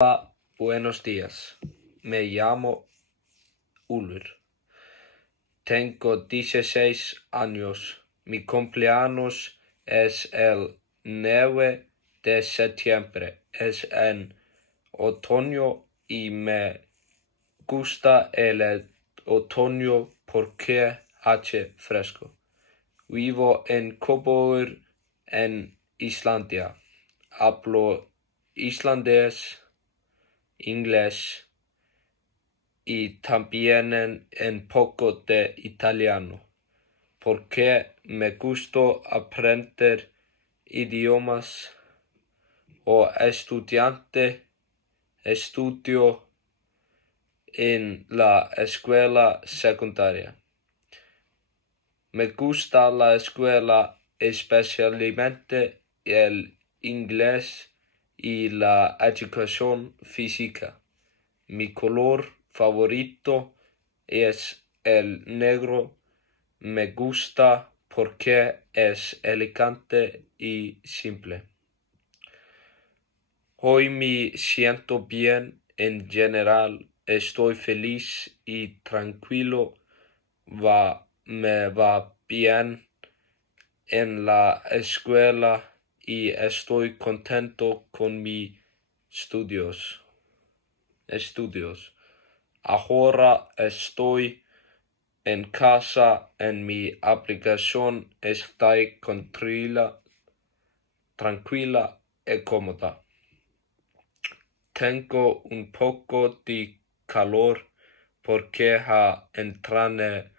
Hola, buenos días. Me llamo Ulur. Tengo 16 años. Mi cumpleaños es el 9 de septiembre. Es en otoño y me gusta el otoño porque hace fresco. Vivo en Kópavogur, en Islandia. Hablo islandés, inglés y también en poco de italiano, porque me gusta aprender idiomas o estudio en la escuela secundaria. Me gusta la escuela especialmente el inglés y la educación física. Mi color favorito es el negro. Me gusta porque es elegante y simple. Hoy me siento bien en general. Estoy feliz y tranquilo. Me va bien en la escuela y estoy contento con mis estudios. Ahora estoy en casa en mi aplicación. Estoy tranquila y cómoda. Tengo un poco de calor porque entrené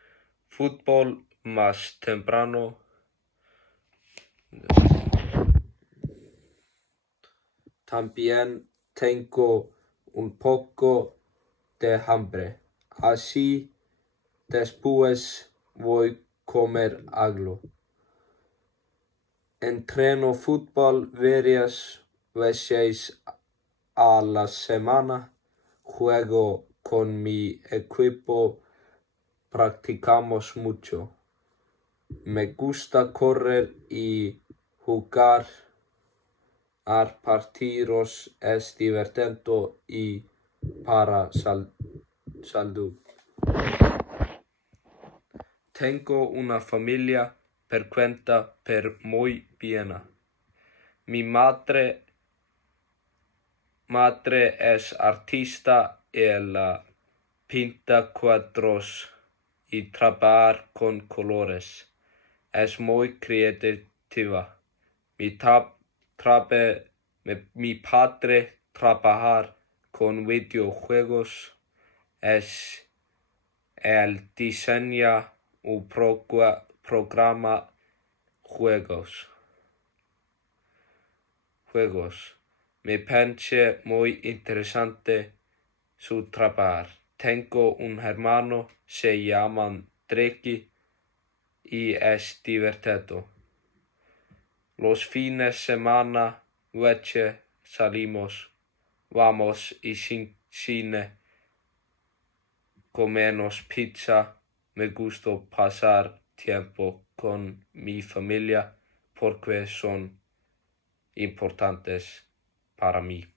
fútbol más temprano. También tengo un poco de hambre. Así después voy a comer algo. Entreno fútbol varias veces a la semana. Juego con mi equipo. Practicamos mucho. Me gusta correr y jugar a partidos. Es divertido y para salud. Tengo una familia perfecta pero muy bien. Mi madre es artista. Ella pinta cuadros y trabaja con colores. Es muy creativa. Mi padre trabaja con videojuegos. Él diseña un programa juegos. Me parece muy interesante su trabajo. Tengo un hermano, se llama Drake y es divertido. Los fines de semana salimos, vamos y cine, comemos pizza. Me gusta pasar tiempo con mi familia porque son importantes para mí.